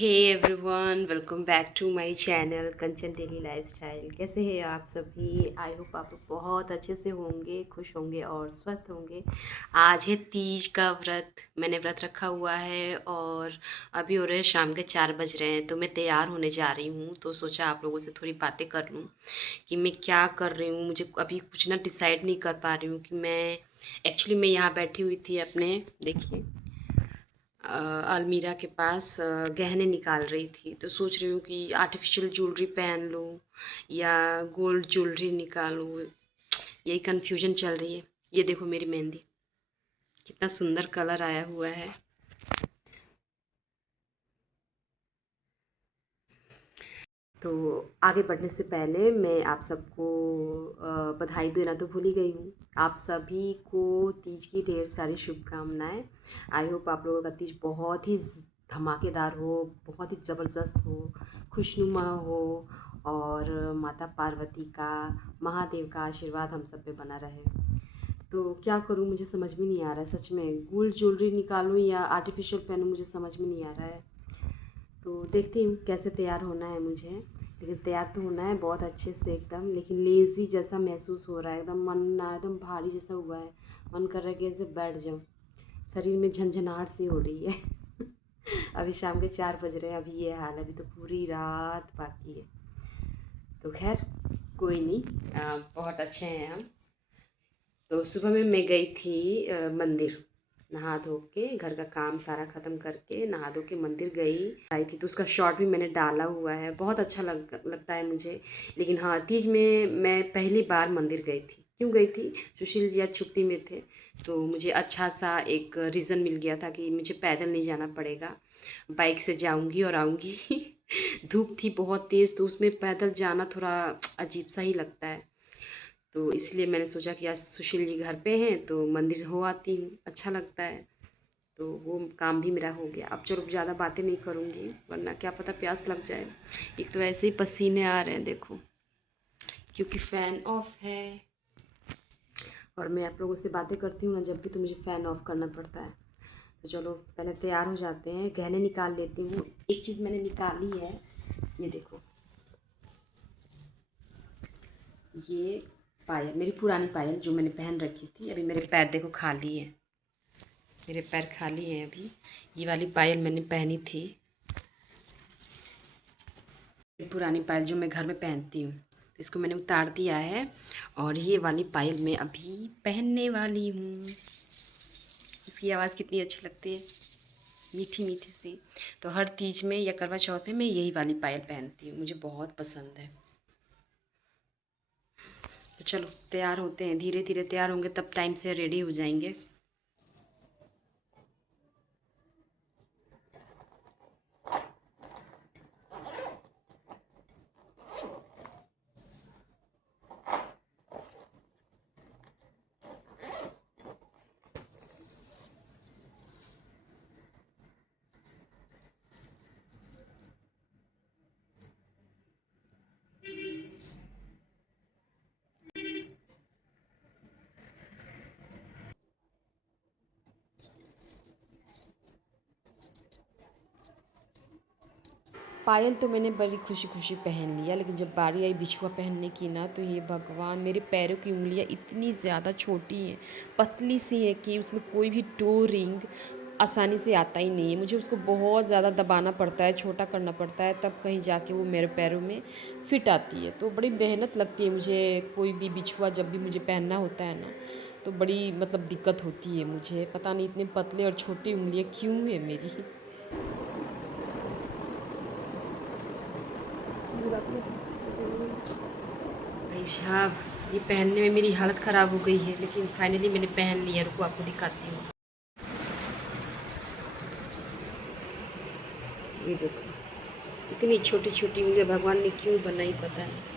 Hey everyone, welcome back to my channel Kanchan daily lifestyle. कैसे हैं आप सभी? आई होप आप लोग बहुत अच्छे से होंगे, खुश होंगे और स्वस्थ होंगे। आज है तीज का व्रत। मैंने व्रत रखा हुआ है और अभी हो रहे हैं शाम के 4 बज रहे हैं, तो मैं तैयार होने जा रही हूँ। तो सोचा आप लोगों से थोड़ी बातें कर लूँ कि मैं क्या कर रही हूँ। मुझे अभी कुछ ना डिसाइड नहीं कर पा रही हूँ कि मैं यहाँ बैठी हुई थी अपने, देखिए, अलमीरा के पास गहने निकाल रही थी। तो सोच रही हूँ कि आर्टिफिशियल ज्वेलरी पहन लूँ या गोल्ड ज्वेलरी निकालूँ। यही कन्फ्यूजन चल रही है। ये देखो मेरी मेहंदी, कितना सुंदर कलर आया हुआ है। तो आगे बढ़ने से पहले मैं आप सबको बधाई देना तो भूल ही गई हूँ। आप सभी को तीज की ढेर सारी शुभकामनाएं। आई होप आप लोगों का तीज बहुत ही धमाकेदार हो, बहुत ही ज़बरदस्त हो, खुशनुमा हो और माता पार्वती का, महादेव का आशीर्वाद हम सब पे बना रहे। तो क्या करूँ, मुझे समझ में नहीं आ रहा है सच में। गोल्ड ज्वेलरी निकालूँ या आर्टिफिशियल पहनूँ, मुझे समझ में नहीं आ रहा है। तो देखती हूँ कैसे तैयार होना है मुझे। लेकिन तैयार तो होना है बहुत अच्छे से एकदम, लेकिन लेज़ी जैसा महसूस हो रहा है, एकदम मन ना एकदम भारी जैसा हुआ है। मन कर रहा है कि ऐसे बैठ जाऊँ, शरीर में झंझनाहट सी हो रही है। अभी शाम के 4 बज रहे हैं, अभी ये हाल है, अभी तो पूरी रात बाकी है। तो खैर कोई नहीं, बहुत अच्छे हैं हम। तो सुबह में मैं गई थी मंदिर, नहा धो के घर का काम सारा ख़त्म करके नहा धो के मंदिर गई आई थी। तो उसका शॉर्ट भी मैंने डाला हुआ है, बहुत अच्छा लगता है मुझे। लेकिन हाँ, तीज में मैं पहली बार मंदिर गई थी। क्यों गई थी? सुशील जी आज छुट्टी में थे, तो मुझे अच्छा सा एक रीज़न मिल गया था कि मुझे पैदल नहीं जाना पड़ेगा, बाइक से जाऊंगी और आऊँगी। धूप थी बहुत तेज़, तो उसमें पैदल जाना थोड़ा अजीब सा ही लगता है। तो इसलिए मैंने सोचा कि आज सुशील जी घर पे हैं तो मंदिर हो आती हूँ, अच्छा लगता है। तो वो काम भी मेरा हो गया। अब चलो ज़्यादा बातें नहीं करूँगी, वरना क्या पता प्यास लग जाए। एक तो ऐसे ही पसीने आ रहे हैं देखो, क्योंकि फ़ैन ऑफ है। और मैं आप लोगों से बातें करती हूँ ना जब भी, तो मुझे फ़ैन ऑफ करना पड़ता है। तो चलो पहले तैयार हो जाते हैं, गहने निकाल लेती हूँ। एक चीज़ मैंने निकाली है, ये देखो, ये पायल, मेरी पुरानी पायल जो मैंने पहन रखी थी। अभी मेरे पैर देखो खाली है, मेरे पैर खाली हैं अभी। ये वाली पायल मैंने पहनी थी, पुरानी पायल जो मैं घर में पहनती हूँ, तो इसको मैंने उतार दिया है। और ये वाली पायल मैं अभी पहनने वाली हूँ। इसकी आवाज़ कितनी अच्छी लगती है, मीठी मीठी सी। तो हर तीज में या करवा चौथ में मैं यही वाली पायल पहनती हूँ, मुझे बहुत पसंद है। तो चलो तैयार होते हैं, धीरे धीरे तैयार होंगे तब टाइम से रेडी हो जाएंगे। पायल तो मैंने बड़ी खुशी खुशी पहन लिया, लेकिन जब बारी आई बिछुआ पहनने की ना, तो ये भगवान, मेरे पैरों की उंगलियां इतनी ज़्यादा छोटी हैं, पतली सी है कि उसमें कोई भी टो रिंग आसानी से आता ही नहीं है। मुझे उसको बहुत ज़्यादा दबाना पड़ता है, छोटा करना पड़ता है, तब कहीं जाके वो मेरे पैरों में फिट आती है। तो बड़ी मेहनत लगती है मुझे, कोई भी बिछुआ जब भी मुझे पहनना होता है ना, तो बड़ी मतलब दिक्कत होती है मुझे। पता नहीं इतने पतले और छोटी उंगलियाँ क्यों है मेरी। भाई साहब, ये पहनने में मेरी हालत ख़राब हो गई है, लेकिन फाइनली मैंने पहन लिया। रुको आपको दिखाती हूँ, ये देखो, इतनी छोटी छोटी उंगलियाँ भगवान ने क्यों बनाई पता नहीं।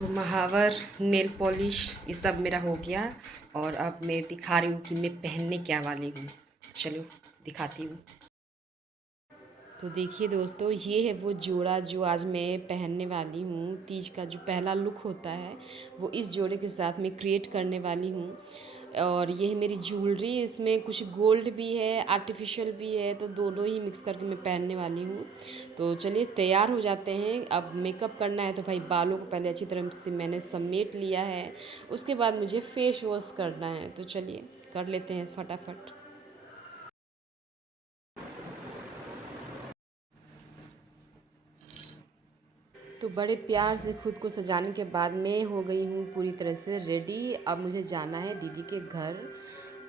तो महावर, नेल पॉलिश ये सब मेरा हो गया और अब मैं दिखा रही हूँ कि मैं पहनने क्या वाली हूँ। चलो दिखाती हूँ। तो देखिए दोस्तों, ये है वो जोड़ा जो आज मैं पहनने वाली हूँ। तीज का जो पहला लुक होता है वो इस जोड़े के साथ मैं क्रिएट करने वाली हूँ। और ये है मेरी ज्वेलरी, इसमें कुछ गोल्ड भी है, आर्टिफिशियल भी है, तो दोनों ही मिक्स करके मैं पहनने वाली हूँ। तो चलिए तैयार हो जाते हैं। अब मेकअप करना है तो भाई बालों को पहले अच्छी तरह से मैंने समेट लिया है, उसके बाद मुझे फेस वॉश करना है। तो चलिए कर लेते हैं फटाफट। तो बड़े प्यार से खुद को सजाने के बाद मैं हो गई हूँ पूरी तरह से रेडी। अब मुझे जाना है दीदी के घर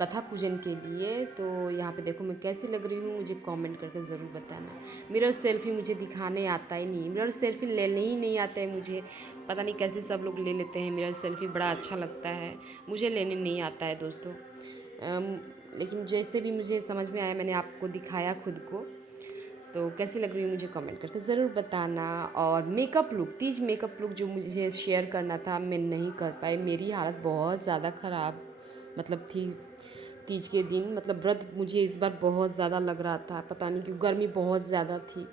कथा पूजन के लिए। तो यहाँ पे देखो मैं कैसी लग रही हूँ, मुझे कमेंट करके ज़रूर बताना। मिरर सेल्फ़ी मुझे दिखाने आता ही नहीं, मिरर सेल्फ़ी लेने ही नहीं आता है मुझे। पता नहीं कैसे सब लोग ले लेते हैं मिरर सेल्फ़ी, बड़ा अच्छा लगता है, मुझे लेने नहीं आता है दोस्तों। लेकिन जैसे भी मुझे समझ में आया मैंने आपको दिखाया खुद को। तो कैसी लग रही है मुझे कमेंट करके ज़रूर बताना। और makeup look, Teej makeup look जो मुझे शेयर करना था मैं नहीं कर पाई। मेरी हालत बहुत ज़्यादा ख़राब मतलब थी तीज के दिन। मतलब व्रत मुझे इस बार बहुत ज़्यादा लग रहा था, पता नहीं क्यों, गर्मी बहुत ज़्यादा थी।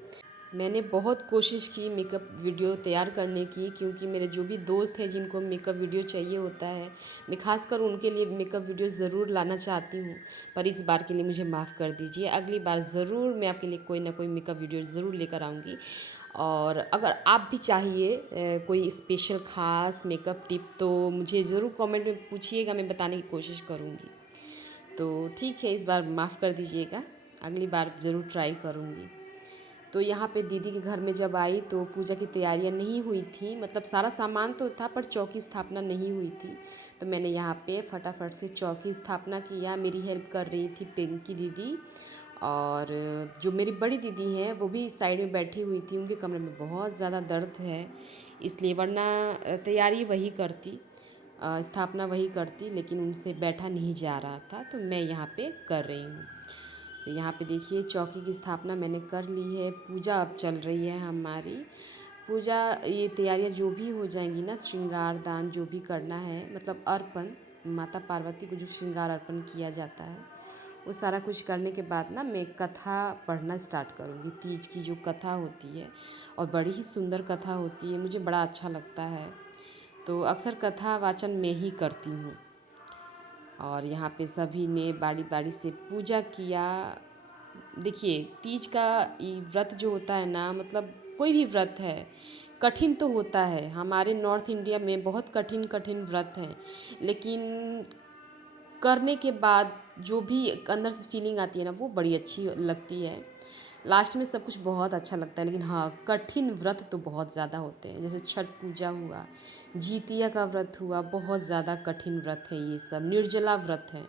मैंने बहुत कोशिश की मेकअप वीडियो तैयार करने की, क्योंकि मेरे जो भी दोस्त हैं जिनको मेकअप वीडियो चाहिए होता है, मैं खासकर उनके लिए मेकअप वीडियो ज़रूर लाना चाहती हूँ। पर इस बार के लिए मुझे माफ़ कर दीजिए, अगली बार ज़रूर मैं आपके लिए कोई ना कोई मेकअप वीडियो ज़रूर लेकर आऊँगी। और अगर आप भी चाहिए कोई स्पेशल ख़ास मेकअप टिप तो मुझे ज़रूर कमेंट में पूछिएगा, मैं बताने की कोशिश करूँगी। तो ठीक है, इस बार माफ़ कर दीजिएगा, अगली बार ज़रूर ट्राई करूँगी। तो यहाँ पे दीदी के घर में जब आई तो पूजा की तैयारियाँ नहीं हुई थी, मतलब सारा सामान तो था पर चौकी स्थापना नहीं हुई थी। तो मैंने यहाँ पे फटाफट से चौकी स्थापना किया। मेरी हेल्प कर रही थी पिंकी दीदी, और जो मेरी बड़ी दीदी हैं वो भी साइड में बैठी हुई थी, उनके कमरे में बहुत ज़्यादा दर्द है इसलिए, वरना तैयारी वही करती, स्थापना वही करती, लेकिन उनसे बैठा नहीं जा रहा था तो मैं यहाँ पे कर रही हूँ। तो यहाँ पे देखिए चौकी की स्थापना मैंने कर ली है। पूजा अब चल रही है हमारी। पूजा ये तैयारियाँ जो भी हो जाएंगी ना, श्रृंगार दान जो भी करना है, मतलब अर्पण, माता पार्वती को जो श्रृंगार अर्पण किया जाता है वो सारा कुछ करने के बाद ना मैं कथा पढ़ना स्टार्ट करूँगी। तीज की जो कथा होती है और बड़ी ही सुंदर कथा होती है, मुझे बड़ा अच्छा लगता है। तो अक्सर कथा वाचन मैं ही करती हूँ। और यहाँ पे सभी ने बारी बारी से पूजा किया। देखिए तीज का ये व्रत जो होता है ना, मतलब कोई भी व्रत है कठिन तो होता है, हमारे नॉर्थ इंडिया में बहुत कठिन कठिन व्रत हैं, लेकिन करने के बाद जो भी अंदर से फीलिंग आती है ना वो बड़ी अच्छी लगती है। लास्ट में सब कुछ बहुत अच्छा लगता है, लेकिन हाँ कठिन व्रत तो बहुत ज़्यादा होते हैं। जैसे छठ पूजा हुआ, जीतिया का व्रत हुआ, बहुत ज़्यादा कठिन व्रत है ये सब, निर्जला व्रत है।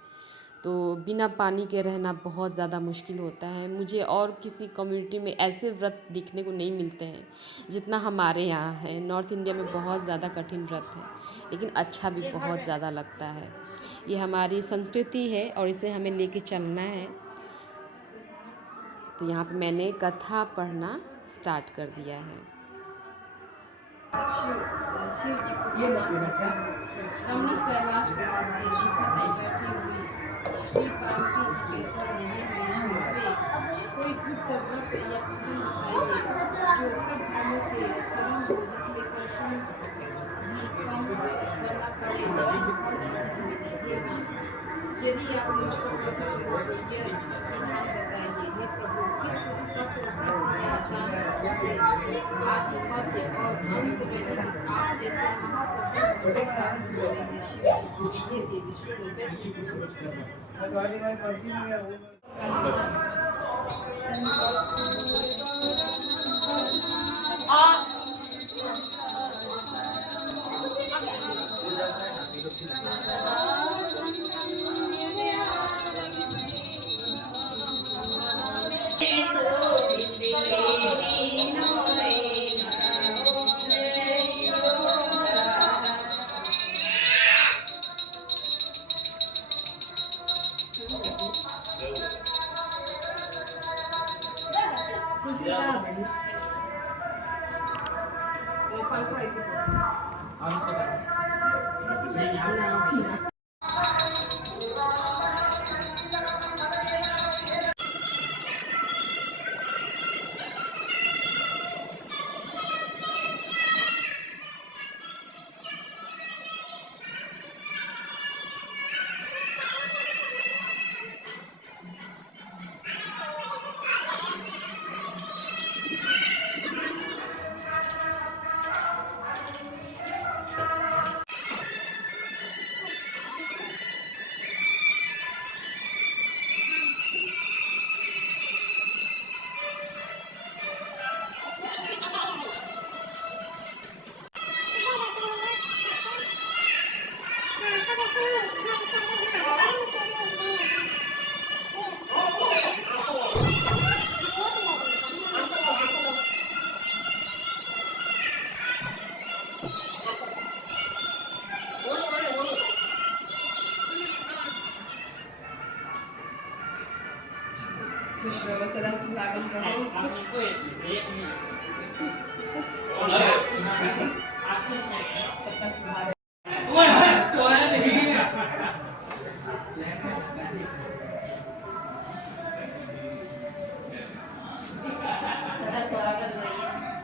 तो बिना पानी के रहना बहुत ज़्यादा मुश्किल होता है। मुझे और किसी कम्युनिटी में ऐसे व्रत देखने को नहीं मिलते हैं जितना हमारे यहाँ है। नॉर्थ इंडिया में बहुत ज़्यादा कठिन व्रत है, लेकिन अच्छा भी बहुत ज़्यादा लगता है। ये हमारी संस्कृति है और इसे हमें लेके चलना है। तो यहाँ पे मैंने कथा पढ़ना स्टार्ट कर दिया है। शिव जी को रमणी कैलाश पर्वत के शिखर पर बैठे हुए श्री पार्वती जी के कोई गुप्त व्रत या पूजन बताइए जो सब धर्मों से सरल हो, जिसमें परिश्रम भी कम करना पड़े लेकिन फल अधिक मिले। यदि आप मुझको प्रसन्न हो तो यह विधान बताइए। हे प्रभु, किस तत्व आदि मध्य और अंत में आप जैसे महाप्रभु को प्राप्त करेंगे। हे देवी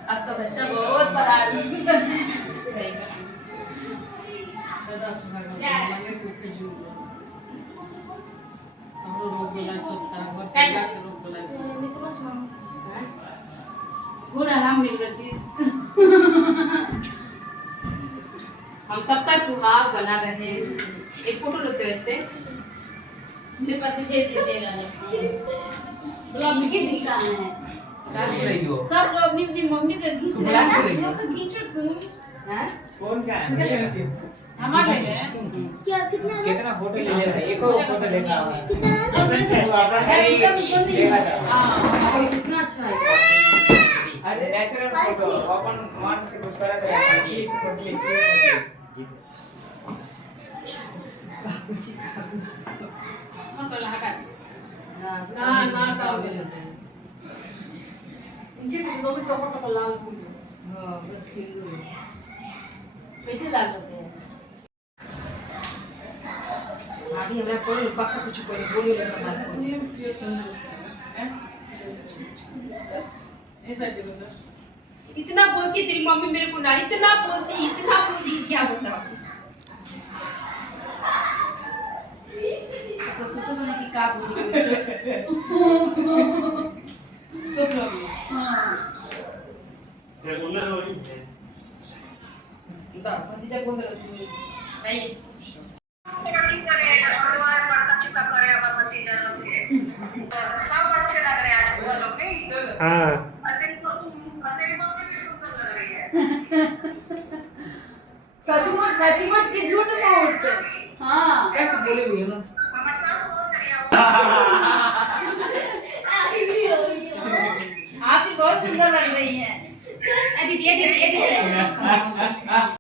आपका बच्चा बहुत बड़ा आराम मिल रही हम सबका सुहाग बना रहे हैं। एक फोटो लेते वैसे मेरे पास भेज दीजिएगा। उनकी दिशा है सब लोग अपनी अपनी मम्मी को खींच रहे हैं। तो खींचो तुम हैं कौन क्या है हमारे ले क्या कितना फोटो ले जैसे एक और फोटो देखा हां कोई कितना अच्छा है। अरे नेचुरल फोटो अपन मान से कुछ करा था ये फोटो कौन बोला हटा ना तो इनके तो भी टोको लाल फूल हां बस सिंगल कैसे डाल सकते हैं अभी हमरा कोई पक्का कुछ बोल लेता बात ये सुन हैं ऐसा देखो इतना बोलती है तेरी मम्मी मेरे को ना इतना बोलती क्या बताऊं। तो सोचो मैंने कि का बोली सोच लो हां क्या बोलना है वही दा भतीजा बोल रहा है नहीं सब अच्छे लग रहे हैं आज वो लोग नहीं हां तेरी मम्मी भी सुंदर लग रही है। सचमुच की झूठ बोलते हां कैसे बोली हुई है ना हमारे सास बहुत बढ़िया आप भी बहुत सुंदर लग रही हैं। दीदी